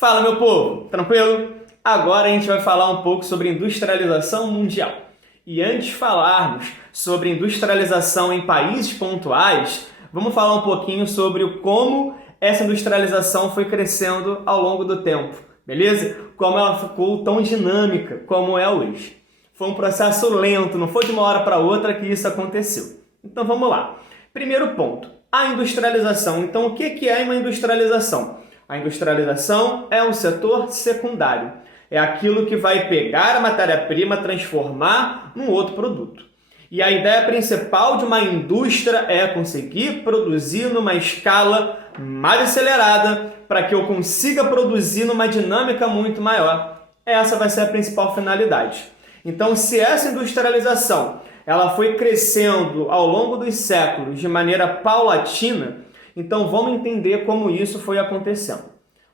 Fala, meu povo, tranquilo? Agora a gente vai falar um pouco sobre industrialização mundial. E antes de falarmos sobre industrialização em países pontuais, vamos falar um pouquinho sobre como essa industrialização foi crescendo ao longo do tempo, beleza? Como ela ficou tão dinâmica como é hoje. Foi um processo lento, não foi de uma hora para outra que isso aconteceu. Então vamos lá. Primeiro ponto, a industrialização. Então o que é uma industrialização? A industrialização é um setor secundário. É aquilo que vai pegar a matéria-prima, transformar num outro produto. E a ideia principal de uma indústria é conseguir produzir numa escala mais acelerada para que eu consiga produzir numa dinâmica muito maior. Essa vai ser a principal finalidade. Então, se essa industrialização ela foi crescendo ao longo dos séculos de maneira paulatina, então vamos entender como isso foi acontecendo.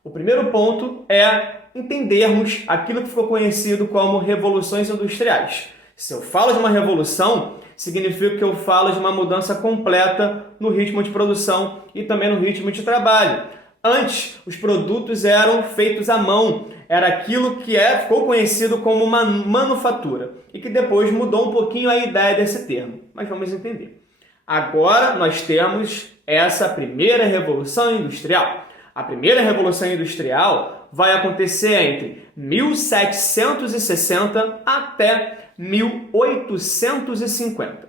O primeiro ponto é entendermos aquilo que ficou conhecido como revoluções industriais. Se eu falo de uma revolução, significa que eu falo de uma mudança completa no ritmo de produção e também no ritmo de trabalho. Antes, os produtos eram feitos à mão, era aquilo que ficou conhecido como uma manufatura e que depois mudou um pouquinho a ideia desse termo, mas vamos entender. Agora nós temos essa primeira revolução industrial. A primeira revolução industrial vai acontecer entre 1760 até 1850.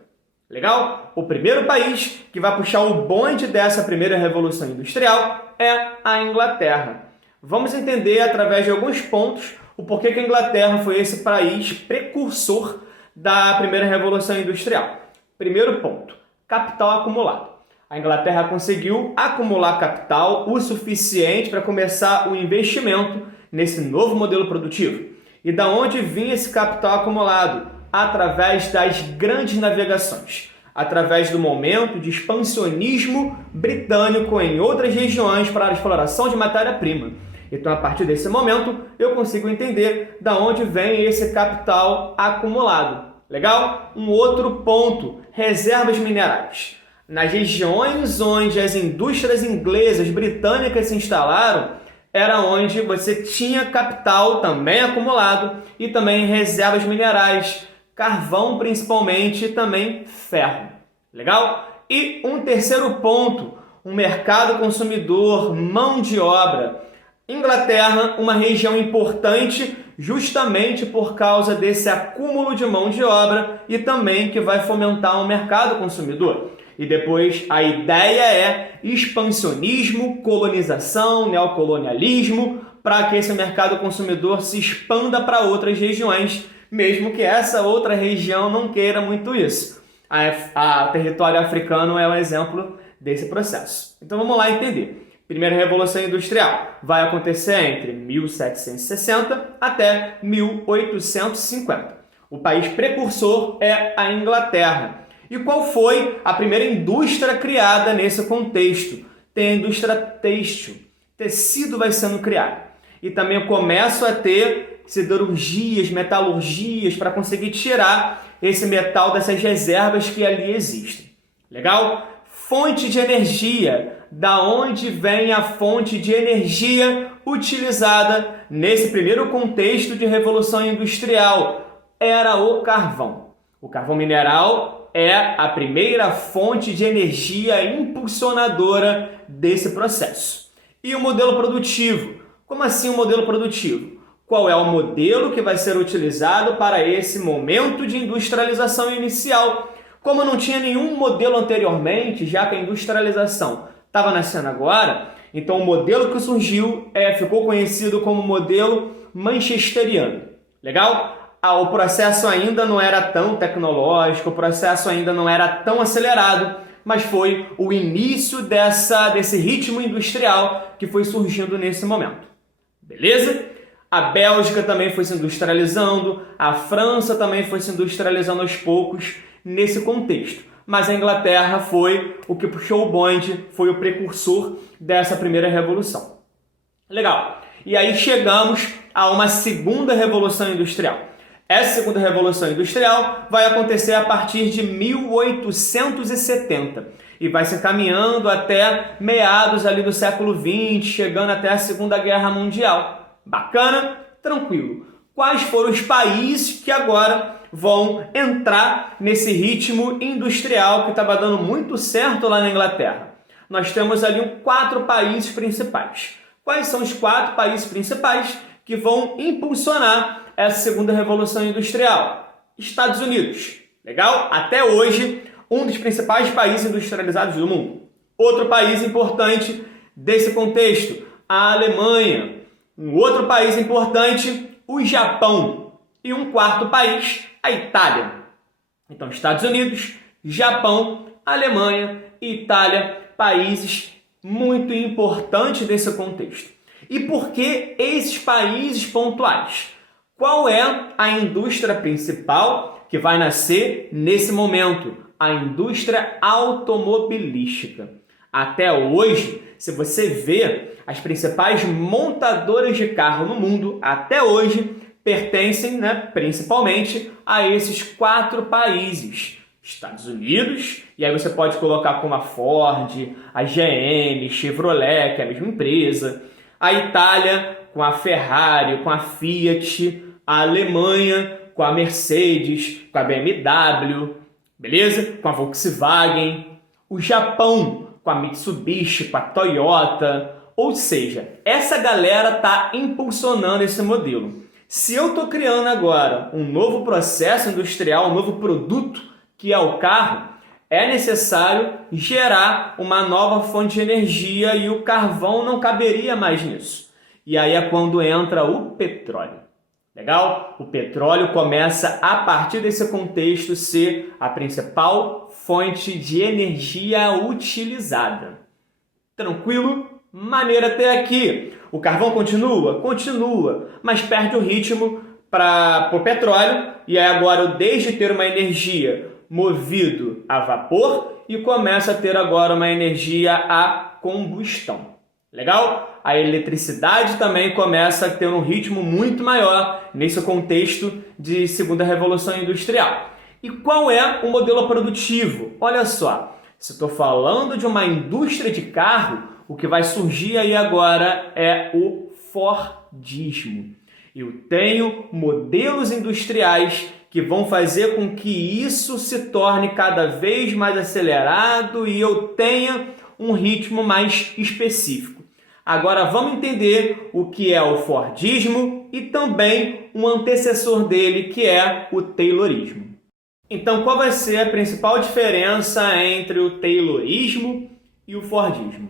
Legal? O primeiro país que vai puxar o bonde dessa primeira revolução industrial é a Inglaterra. Vamos entender através de alguns pontos o porquê que a Inglaterra foi esse país precursor da primeira revolução industrial. Primeiro ponto, capital acumulado. A Inglaterra conseguiu acumular capital o suficiente para começar o investimento nesse novo modelo produtivo. E da onde vinha esse capital acumulado? Através das grandes navegações, através do momento de expansionismo britânico em outras regiões para a exploração de matéria-prima. Então, a partir desse momento, eu consigo entender da onde vem esse capital acumulado. Legal? Um outro ponto, reservas minerais. Nas regiões onde as indústrias inglesas, britânicas se instalaram, era onde você tinha capital também acumulado e também reservas minerais, carvão principalmente e também ferro. Legal? E um terceiro ponto, um mercado consumidor, mão de obra. Inglaterra, uma região importante justamente por causa desse acúmulo de mão de obra e também que vai fomentar um mercado consumidor. E depois a ideia é expansionismo, colonização, neocolonialismo, para que esse mercado consumidor se expanda para outras regiões, mesmo que essa outra região não queira muito isso. O território africano é um exemplo desse processo. Então vamos lá entender. Primeira Revolução Industrial vai acontecer entre 1760 até 1850. O país precursor é a Inglaterra. E qual foi a primeira indústria criada nesse contexto? Tem a indústria têxtil. Tecido vai sendo criado. E também começo a ter siderurgias, metalurgias para conseguir tirar esse metal dessas reservas que ali existem. Legal? Fonte de energia. Da onde vem a fonte de energia utilizada nesse primeiro contexto de revolução industrial? Era o carvão. O carvão mineral é a primeira fonte de energia impulsionadora desse processo. E o modelo produtivo? Como assim o modelo produtivo? Qual é o modelo que vai ser utilizado para esse momento de industrialização inicial? Como não tinha nenhum modelo anteriormente, já que a industrialização estava nascendo agora, então o modelo que surgiu ficou conhecido como modelo manchesteriano. Legal? O processo ainda não era tão tecnológico, o processo ainda não era tão acelerado, mas foi o início desse ritmo industrial que foi surgindo nesse momento. Beleza? A Bélgica também foi se industrializando, a França também foi se industrializando aos poucos nesse contexto. Mas a Inglaterra foi o que puxou o bonde, foi o precursor dessa primeira revolução. Legal. E aí chegamos a uma segunda revolução industrial. Essa segunda revolução industrial vai acontecer a partir de 1870. e vai se encaminhando até meados ali do século XX, chegando até a Segunda Guerra Mundial. Bacana? Tranquilo. Quais foram os países que agora vão entrar nesse ritmo industrial que estava dando muito certo lá na Inglaterra? Nós temos ali 4 países principais. Quais são os 4 países principais que vão impulsionar essa segunda revolução industrial? Estados Unidos. Legal? Até hoje, um dos principais países industrializados do mundo. Outro país importante desse contexto, a Alemanha. Um outro país importante, o Japão. E um 4º país, a Itália. Então, Estados Unidos, Japão, Alemanha e Itália, países muito importantes desse contexto. E por que esses países pontuais? Qual é a indústria principal que vai nascer nesse momento? A indústria automobilística. Até hoje, se você vê, as principais montadoras de carro no mundo, até hoje, pertencem, principalmente a esses 4 países. Estados Unidos, e aí você pode colocar como a Ford, a GM, Chevrolet, que é a mesma empresa, a Itália com a Ferrari, com a Fiat, a Alemanha com a Mercedes, com a BMW, beleza? Com a Volkswagen, o Japão com a Mitsubishi, com a Toyota, ou seja, essa galera está impulsionando esse modelo. Se eu estou criando agora um novo processo industrial, um novo produto, que é o carro, é necessário gerar uma nova fonte de energia e o carvão não caberia mais nisso. E aí é quando entra o petróleo. Legal? O petróleo começa, a partir desse contexto, ser a principal fonte de energia utilizada. Tranquilo? Maneira até aqui. O carvão continua? Continua, mas perde o ritmo para o petróleo. E aí agora eu deixo de ter uma energia movido a vapor e começa a ter agora uma energia a combustão. Legal? A eletricidade também começa a ter um ritmo muito maior nesse contexto de segunda revolução industrial. E qual é o modelo produtivo? Olha só, se estou falando de uma indústria de carro, o que vai surgir aí agora é o Fordismo. Eu tenho modelos industriais que vão fazer com que isso se torne cada vez mais acelerado e eu tenha um ritmo mais específico. Agora vamos entender o que é o Fordismo e também um antecessor dele, que é o Taylorismo. Então, qual vai ser a principal diferença entre o Taylorismo e o Fordismo?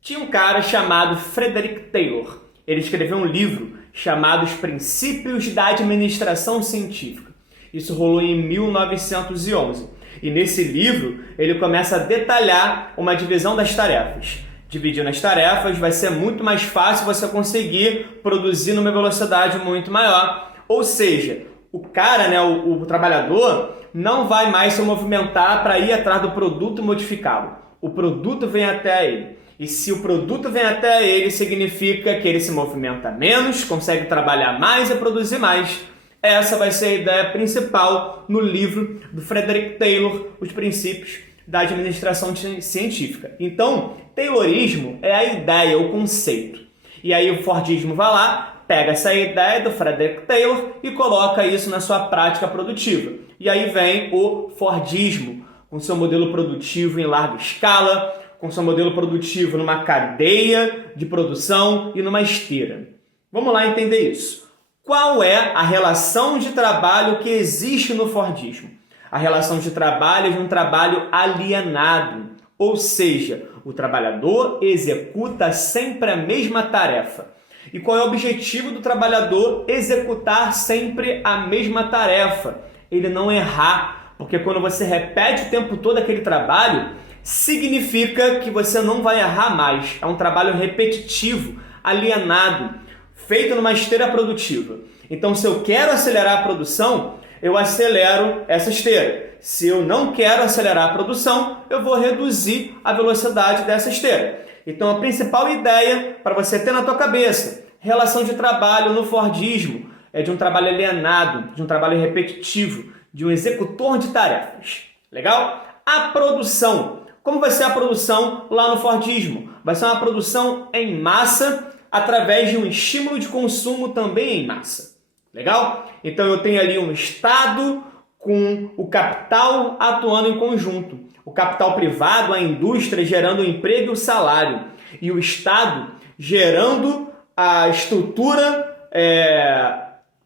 Tinha um cara chamado Frederick Taylor. Ele escreveu um livro chamado Os Princípios da Administração Científica. Isso rolou em 1911. E nesse livro, ele começa a detalhar uma divisão das tarefas. Dividindo as tarefas, vai ser muito mais fácil você conseguir produzir numa velocidade muito maior. Ou seja, o cara, o trabalhador, não vai mais se movimentar para ir atrás do produto modificado. O produto vem até ele. E se o produto vem até ele, significa que ele se movimenta menos, consegue trabalhar mais e produzir mais. Essa vai ser a ideia principal no livro do Frederick Taylor, Os Princípios da Administração Científica. Então, Taylorismo é a ideia, o conceito. E aí o Fordismo vai lá, pega essa ideia do Frederick Taylor e coloca isso na sua prática produtiva. E aí vem o Fordismo, com seu modelo produtivo em larga escala, com seu modelo produtivo numa cadeia de produção e numa esteira. Vamos lá entender isso. Qual é a relação de trabalho que existe no Fordismo? A relação de trabalho é de um trabalho alienado, ou seja, o trabalhador executa sempre a mesma tarefa. E qual é o objetivo do trabalhador? Executar sempre a mesma tarefa. Ele não errar, porque quando você repete o tempo todo aquele trabalho, significa que você não vai errar mais. É um trabalho repetitivo, alienado, feito numa esteira produtiva. Então, se eu quero acelerar a produção, eu acelero essa esteira. Se eu não quero acelerar a produção, eu vou reduzir a velocidade dessa esteira. Então, a principal ideia para você ter na tua cabeça, relação de trabalho no Fordismo, é de um trabalho alienado, de um trabalho repetitivo, de um executor de tarefas. Legal? A produção. Como vai ser a produção lá no Fordismo? Vai ser uma produção em massa através de um estímulo de consumo também em massa. Legal? Então eu tenho ali um Estado com o capital atuando em conjunto. O capital privado, a indústria gerando o emprego e o salário. E o Estado gerando a estrutura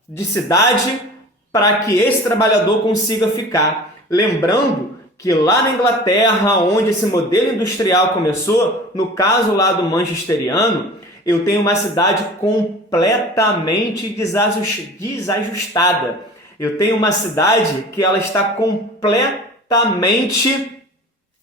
de cidade para que esse trabalhador consiga ficar. Lembrando que lá na Inglaterra, onde esse modelo industrial começou, no caso lá do manchesteriano, eu tenho uma cidade completamente desajustada. Eu tenho uma cidade que ela está completamente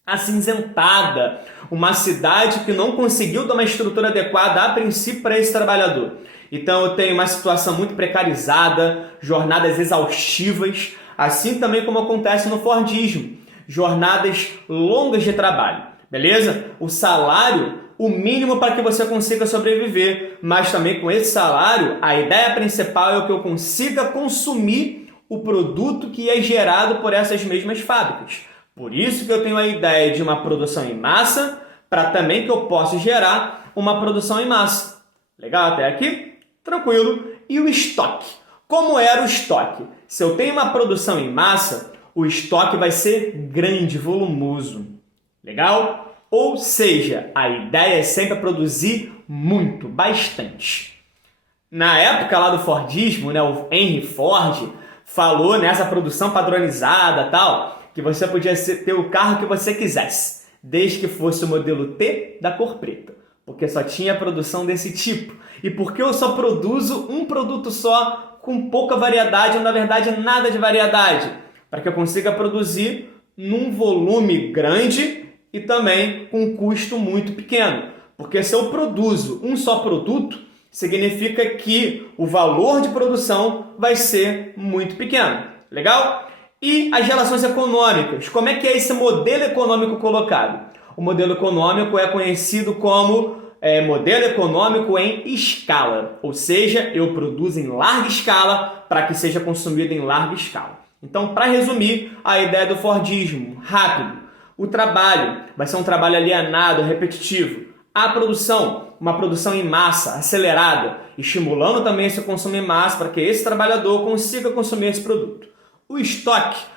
acinzentada. Uma cidade que não conseguiu dar uma estrutura adequada a princípio para esse trabalhador. Então eu tenho uma situação muito precarizada, jornadas exaustivas, assim também como acontece no Fordismo, jornadas longas de trabalho, beleza? O salário, o mínimo para que você consiga sobreviver, mas também com esse salário, a ideia principal é que eu consiga consumir o produto que é gerado por essas mesmas fábricas. Por isso que eu tenho a ideia de uma produção em massa, para também que eu possa gerar uma produção em massa. Legal até aqui? Tranquilo. E o estoque? Como era o estoque? Se eu tenho uma produção em massa, o estoque vai ser grande, volumoso. Legal? Ou seja, a ideia é sempre produzir muito, bastante. Na época lá do Fordismo, né, o Henry Ford falou nessa produção padronizada tal, que você podia ter o carro que você quisesse, desde que fosse o modelo T da cor preta, porque só tinha produção desse tipo. E porque eu só produzo um produto só, com pouca variedade, ou na verdade nada de variedade, para que eu consiga produzir num volume grande e também com um custo muito pequeno. Porque se eu produzo um só produto, significa que o valor de produção vai ser muito pequeno. Legal? E as relações econômicas. Como é que é esse modelo econômico colocado? O modelo econômico é conhecido como modelo econômico em escala. Ou seja, eu produzo em larga escala para que seja consumido em larga escala. Então, para resumir, a ideia do Fordismo, rápido. O trabalho vai ser um trabalho alienado, repetitivo. A produção, uma produção em massa, acelerada, estimulando também esse consumo em massa para que esse trabalhador consiga consumir esse produto. O estoque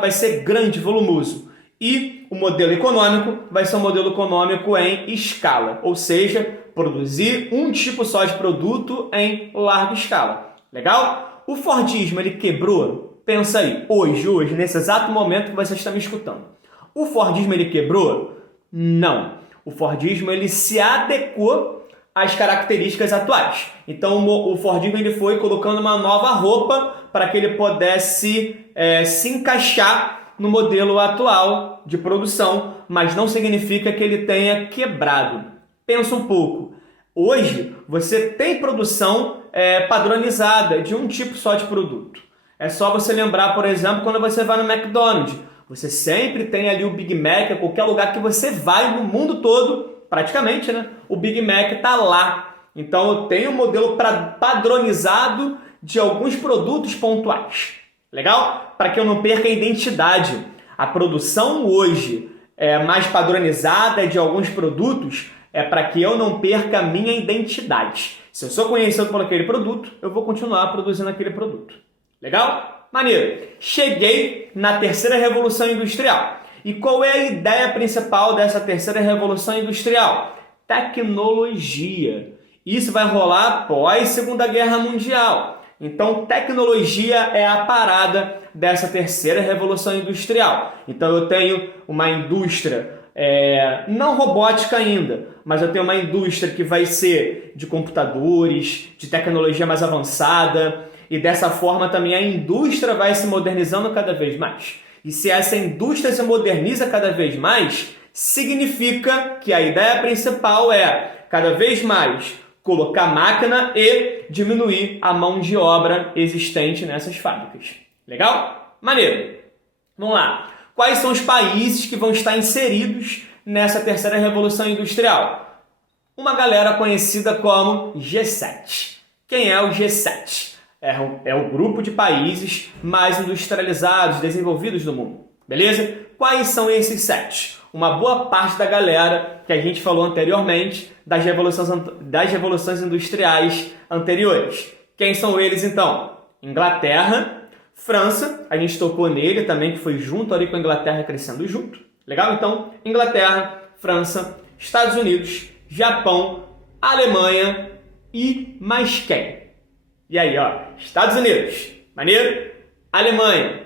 vai ser grande, volumoso. E o modelo econômico vai ser um modelo econômico em escala, ou seja, produzir um tipo só de produto em larga escala. Legal? O Fordismo, ele quebrou? Pensa aí, hoje, nesse exato momento que você está me escutando. O Fordismo, ele quebrou? Não. O Fordismo, ele se adequou às características atuais. Então, o Fordismo, ele foi colocando uma nova roupa para que ele pudesse se encaixar no modelo atual de produção, mas não significa que ele tenha quebrado. Pensa um pouco. Hoje, você tem produção padronizada de um tipo só de produto. É só você lembrar, por exemplo, quando você vai no McDonald's. Você sempre tem ali o Big Mac, a qualquer lugar que você vai no mundo todo, praticamente, né? O Big Mac está lá. Então, eu tenho um modelo padronizado de alguns produtos pontuais. Legal? Para que eu não perca a identidade. A produção hoje mais padronizada de alguns produtos é para que eu não perca a minha identidade. Se eu sou conhecido por aquele produto, eu vou continuar produzindo aquele produto. Legal? Maneiro. Cheguei na terceira revolução industrial. E qual é a ideia principal dessa terceira revolução industrial? Tecnologia. Isso vai rolar após a Segunda Guerra Mundial. Então, tecnologia é a parada dessa terceira revolução industrial. Então, eu tenho uma indústria, não robótica ainda, mas eu tenho uma indústria que vai ser de computadores, de tecnologia mais avançada, e dessa forma também a indústria vai se modernizando cada vez mais. E se essa indústria se moderniza cada vez mais, significa que a ideia principal é cada vez mais colocar máquina e diminuir a mão de obra existente nessas fábricas. Legal? Maneiro. Vamos lá. Quais são os países que vão estar inseridos nessa terceira revolução industrial? Uma galera conhecida como G7. Quem é o G7? É o grupo de países mais industrializados, desenvolvidos do mundo. Beleza? Quais são esses 7? uma boa parte da galera que a gente falou anteriormente das revoluções industriais anteriores. Quem são eles, então? Inglaterra, França, a gente tocou nele também, que foi junto ali com a Inglaterra crescendo junto. Legal? Então, Inglaterra, França, Estados Unidos, Japão, Alemanha e mais quem? E aí, ó, Estados Unidos, maneiro? Alemanha,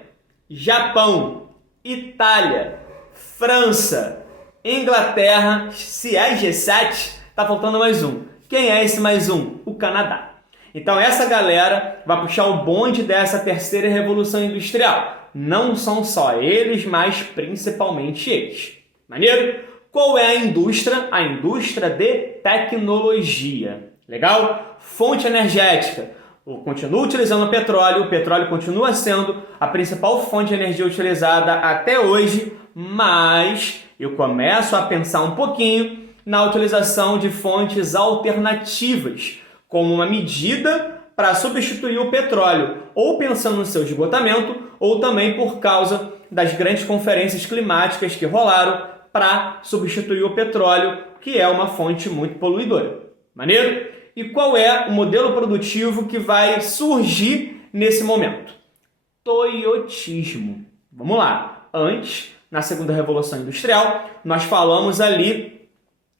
Japão, Itália, França, Inglaterra, se é G7, tá faltando mais um. Quem é esse mais um? O Canadá. Então essa galera vai puxar o bonde dessa terceira revolução industrial. Não são só eles, mas principalmente eles. Maneiro? Qual é a indústria? A indústria de tecnologia. Legal? Fonte energética. Continua utilizando o petróleo continua sendo a principal fonte de energia utilizada até hoje, mas eu começo a pensar um pouquinho na utilização de fontes alternativas, como uma medida para substituir o petróleo, ou pensando no seu esgotamento, ou também por causa das grandes conferências climáticas que rolaram para substituir o petróleo, que é uma fonte muito poluidora. Maneiro? E qual é o modelo produtivo que vai surgir nesse momento? Toyotismo. Vamos lá. Antes, na segunda revolução industrial, nós falamos ali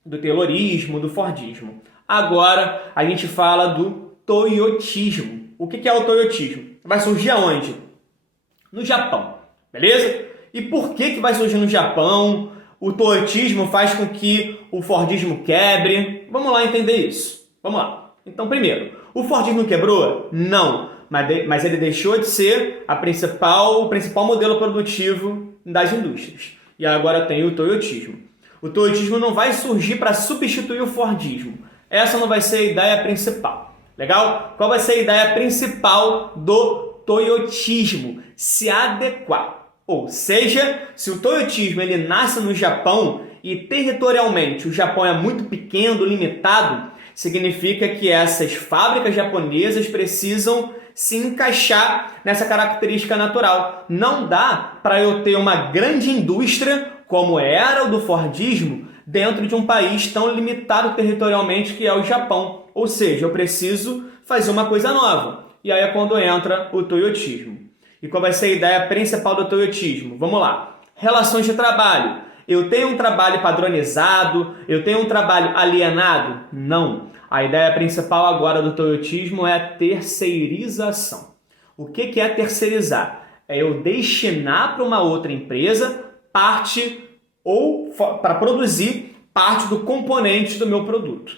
do Taylorismo, do Fordismo. Agora, a gente fala do Toyotismo. O que é o Toyotismo? Vai surgir aonde? No Japão. Beleza? E por que vai surgir no Japão? O Toyotismo faz com que o Fordismo quebre. Vamos lá entender isso. Vamos lá. Então, primeiro, o Fordismo quebrou? Não. Mas ele deixou de ser o principal modelo produtivo das indústrias. E agora tem o Toyotismo. O Toyotismo não vai surgir para substituir o Fordismo. Essa não vai ser a ideia principal. Legal? Qual vai ser a ideia principal do Toyotismo? Se adequar. Ou seja, se o Toyotismo ele nasce no Japão e territorialmente o Japão é muito pequeno, limitado, significa que essas fábricas japonesas precisam se encaixar nessa característica natural. Não dá para eu ter uma grande indústria, como era o do Fordismo, dentro de um país tão limitado territorialmente que é o Japão. Ou seja, eu preciso fazer uma coisa nova. E aí é quando entra o Toyotismo. E qual vai ser a ideia principal do Toyotismo? Vamos lá. Relações de trabalho. Eu tenho um trabalho padronizado? Eu tenho um trabalho alienado? Não. A ideia principal agora do Toyotismo é a terceirização. O que é terceirizar? É eu destinar para uma outra empresa parte ou para produzir parte do componente do meu produto.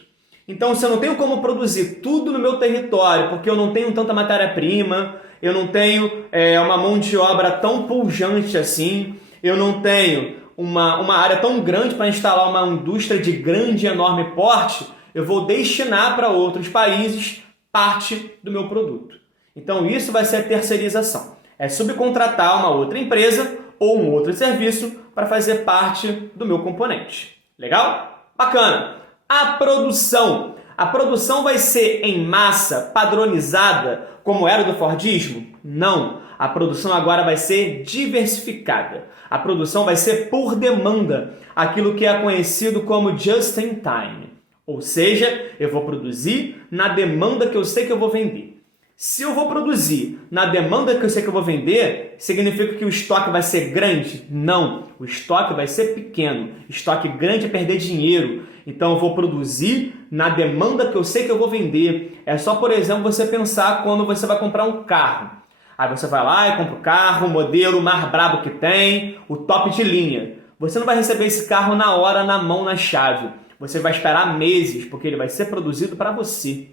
Então, se eu não tenho como produzir tudo no meu território, porque eu não tenho tanta matéria-prima, eu não tenho uma mão de obra tão pujante assim, eu não tenho uma área tão grande para instalar uma indústria de grande e enorme porte, eu vou destinar para outros países parte do meu produto. Então, isso vai ser a terceirização. É subcontratar uma outra empresa ou um outro serviço para fazer parte do meu componente. Legal? Bacana! A produção. A produção vai ser em massa, padronizada, como era do Fordismo? Não. A produção agora vai ser diversificada. A produção vai ser por demanda, aquilo que é conhecido como just in time. Ou seja, eu vou produzir na demanda que eu sei que eu vou vender. Se eu vou produzir na demanda que eu sei que eu vou vender, significa que o estoque vai ser grande? Não, o estoque vai ser pequeno. Estoque grande é perder dinheiro. Então eu vou produzir na demanda que eu sei que eu vou vender. É só, por exemplo, você pensar quando você vai comprar um carro. Aí você vai lá e compra o carro, o modelo mais brabo que tem, o top de linha. Você não vai receber esse carro na hora, na mão, na chave. Você vai esperar meses, porque ele vai ser produzido para você.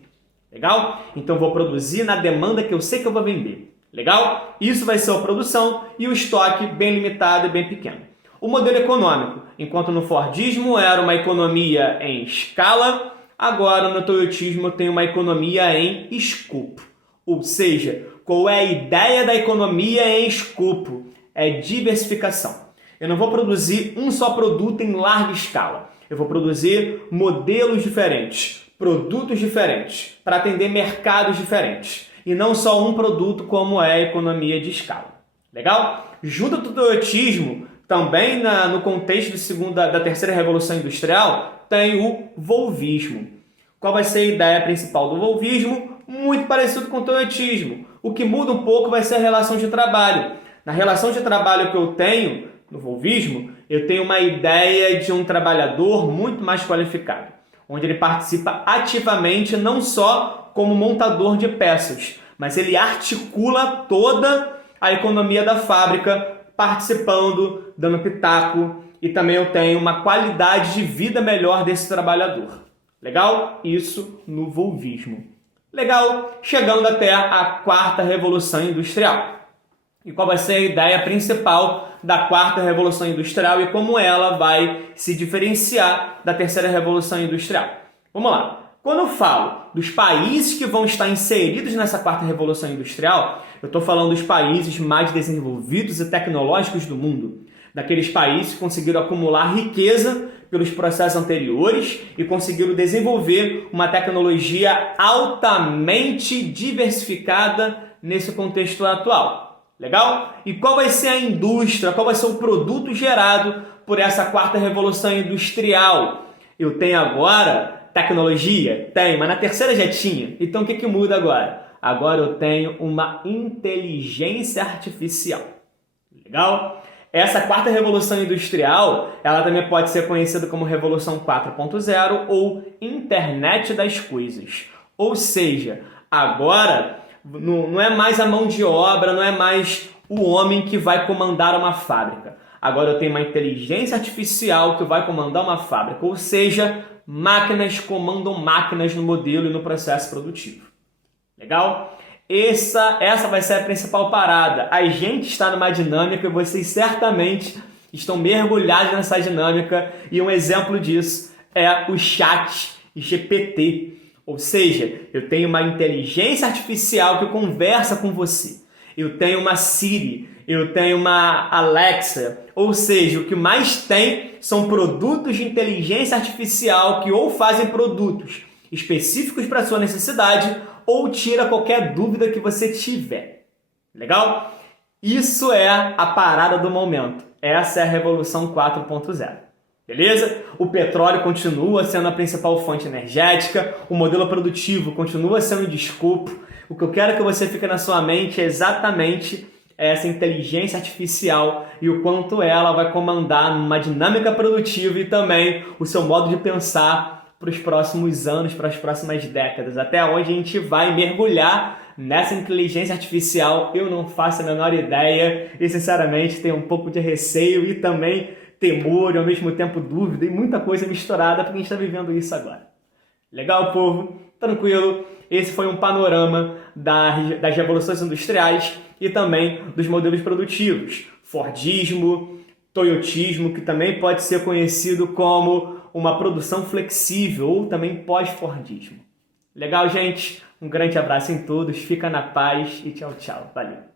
Legal? Então eu vou produzir na demanda que eu sei que eu vou vender. Legal? Isso vai ser a produção e o estoque bem limitado e bem pequeno. O modelo econômico, enquanto no Fordismo era uma economia em escala, agora no Toyotismo tem uma economia em escopo. Ou seja, qual é a ideia da economia em escopo? É diversificação. Eu não vou produzir um só produto em larga escala. Eu vou produzir modelos diferentes, produtos diferentes, para atender mercados diferentes. E não só um produto como é a economia de escala. Legal? Junto do Toyotismo, também no contexto da terceira revolução industrial, tem o volvismo. Qual vai ser a ideia principal do volvismo? Muito parecido com o toyotismo. O que muda um pouco vai ser a relação de trabalho. Na relação de trabalho que eu tenho, no volvismo, eu tenho uma ideia de um trabalhador muito mais qualificado, onde ele participa ativamente não só como montador de peças, mas ele articula toda a economia da fábrica, participando, dando pitaco, e também eu tenho uma qualidade de vida melhor desse trabalhador. Legal? Isso no volvismo. Legal? Chegando até a quarta revolução industrial. E qual vai ser a ideia principal da quarta revolução industrial e como ela vai se diferenciar da terceira revolução industrial? Vamos lá. Quando eu falo dos países que vão estar inseridos nessa quarta revolução industrial, eu estou falando dos países mais desenvolvidos e tecnológicos do mundo. Daqueles países que conseguiram acumular riqueza pelos processos anteriores e conseguiram desenvolver uma tecnologia altamente diversificada nesse contexto atual. Legal? E qual vai ser a indústria, qual vai ser o produto gerado por essa quarta revolução industrial? Eu tenho agora tecnologia? Tem, mas na terceira já tinha. Então o que muda agora? Agora eu tenho uma inteligência artificial. Legal? Essa quarta revolução industrial, ela também pode ser conhecida como Revolução 4.0 ou Internet das Coisas. Ou seja, agora não é mais a mão de obra, não é mais o homem que vai comandar uma fábrica. Agora eu tenho uma inteligência artificial que vai comandar uma fábrica. Ou seja, máquinas comandam máquinas no modelo e no processo produtivo. Legal? Essa vai ser a principal parada. A gente está numa dinâmica e vocês certamente estão mergulhados nessa dinâmica e um exemplo disso é o chat GPT. Ou seja, eu tenho uma inteligência artificial que conversa com você. Eu tenho uma Siri, eu tenho uma Alexa. Ou seja, o que mais tem são produtos de inteligência artificial que ou fazem produtos específicos para a sua necessidade ou tira qualquer dúvida que você tiver. Legal? Isso é a parada do momento. Essa é a Revolução 4.0. Beleza? O petróleo continua sendo a principal fonte energética, o modelo produtivo continua sendo de escopo. O que eu quero que você fique na sua mente é exatamente essa inteligência artificial e o quanto ela vai comandar uma dinâmica produtiva e também o seu modo de pensar para os próximos anos, para as próximas décadas, até onde a gente vai mergulhar nessa inteligência artificial, eu não faço a menor ideia e sinceramente tenho um pouco de receio e também temor e ao mesmo tempo dúvida e muita coisa misturada porque a gente está vivendo isso agora. Legal, povo? Tranquilo? Esse foi um panorama das revoluções industriais e também dos modelos produtivos. Fordismo, toyotismo, que também pode ser conhecido como uma produção flexível ou também pós-fordismo. Legal, gente? Um grande abraço em todos, fica na paz e tchau, tchau. Valeu!